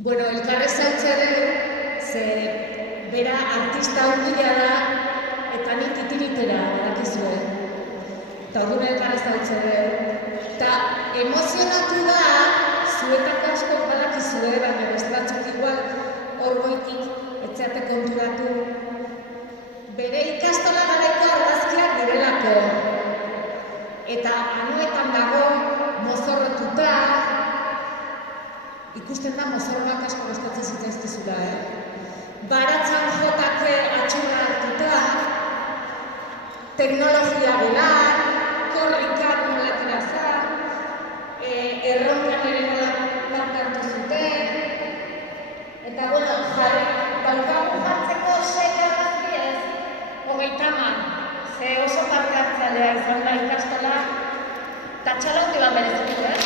Bueno, elkarrez hautze dugu, ze bera artista hundila da, eta ni titiritera dakizue. Eta orduan elkarrez hautze dugu. Eta emozionatu da, zuetako askok badakizue, baina beste batzuk igual hor goitik etzeate konturatu. Bere ikastola garaiko argazkiak direlako. Eta anuetan dago, mozorrotuta, ikusten da mozorroak asko gustatzen zitzaizkizula, Baratzan jotake atxorra hartuta, teknologia gelan, korrikak nolatera zan, erronkan ere nolak hartu zuten, eta bueno, daukagu jartzeko argazki ez, 30, ze oso parte hartzailea izan da ikastola, eta txalaundi bat berezitu,